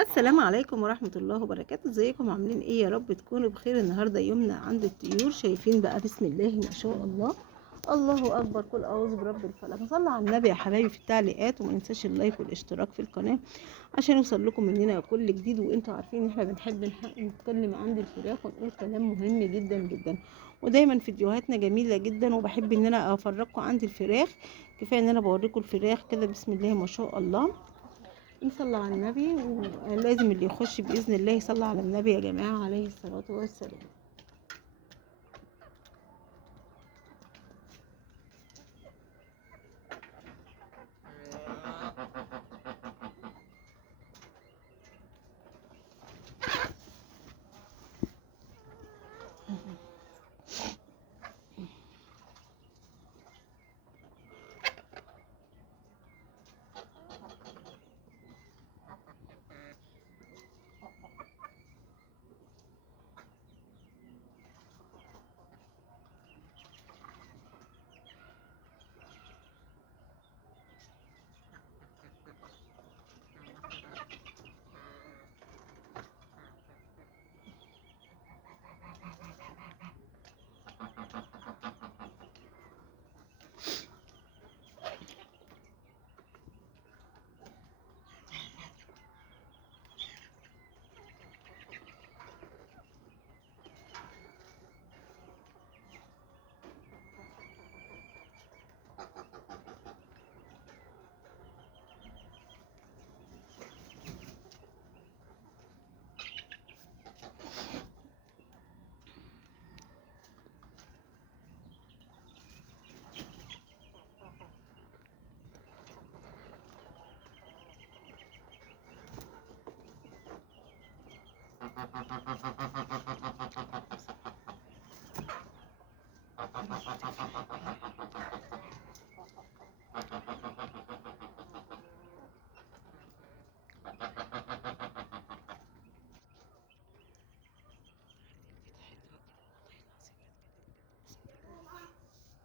السلام عليكم ورحمة الله وبركاته. ازيكم عاملين ايه؟ يا رب تكونوا بخير. النهارده يومنا عند الطيور. شايفين بقى بسم الله ما شاء الله، الله اكبر. قل اعوذ برب الفلق. صلوا على النبي يا حبايبي في التعليقات، وما ننساش اللايك والاشتراك في القناه عشان يوصل لكم مننا كل جديد. وانتوا عارفين ان احنا بنحب نتكلم عن الفراخ ونقول كلام مهم جدا جدا، ودايما فيديوهاتنا جميله جدا، وبحب ان انا افرجكم عند الفراخ. كفايه ان انا بوريكم الفراخ كده بسم الله ما شاء الله. نصلي على النبي، ولازم اللي يخش بإذن الله يصلي على النبي يا جماعة عليه الصلاة والسلام.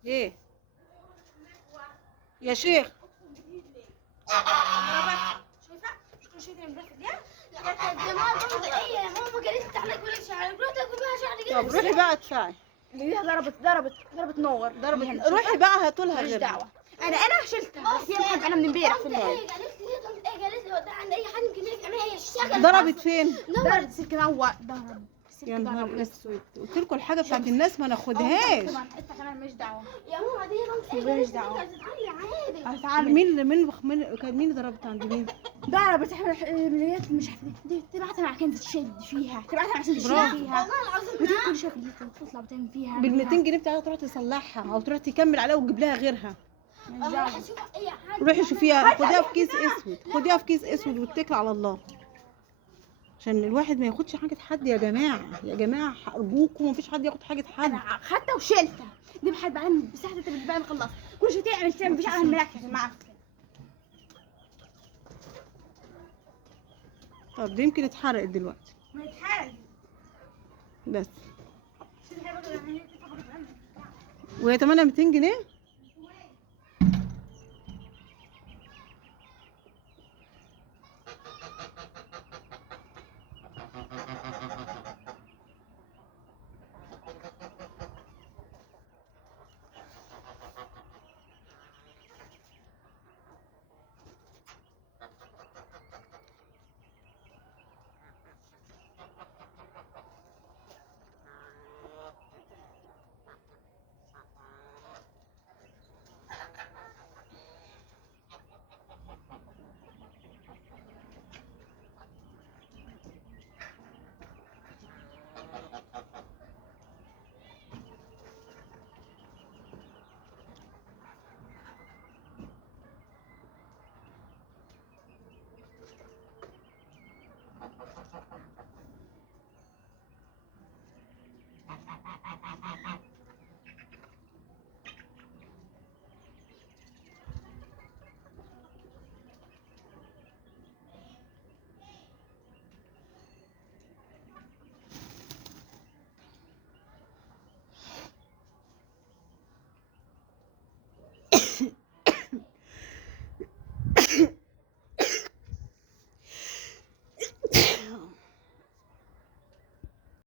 ايه يا شيخ؟ طب روحي بقى ادفعي. هي ضربت نور روحي بقى هاتولها ماليش غير دعوه. انا شلتها بس هي محب انا من امبارح في الهواء. ضربت فين؟ ضربت سلك نور يا نهار اسود، قلت لكم الحاجه بتاعت الناس ما ناخدهاش. طبعا انت كمان ماليش دعوه. يا ماما دي ماليش دعوه. عادي. مين ضربت عند مين؟ ضربت احنا مليات مش عارفه دي تبعتها مع كنز تشد فيها، تبعتها مع كنز تشد برافو. فيها. والله العظيم ودي كل شويه تطلع وتعمل فيها بال 200 جنيه بتاعتها تروح تصلحها او تروح تكمل عليها وتجيب لها غيرها. ماليش دعوه. روحي شوفيها، خديها في كيس اسود، خديها في كيس اسود واتكلي على الله، عشان الواحد ما ياخدش حاجه حد. يا جماعه يا جماعه ارجوكم، مفيش حد ياخد حاجه حد. انا خدتها وشلتها. دي بحد بعدين بساعتها انت بتبان خلص. كل شويه تعمل مفيش على المراكز معاك. طب دي يمكن اتحرقت دلوقتي ما يتحرق. بس. وهي تمنها 200 جنيه.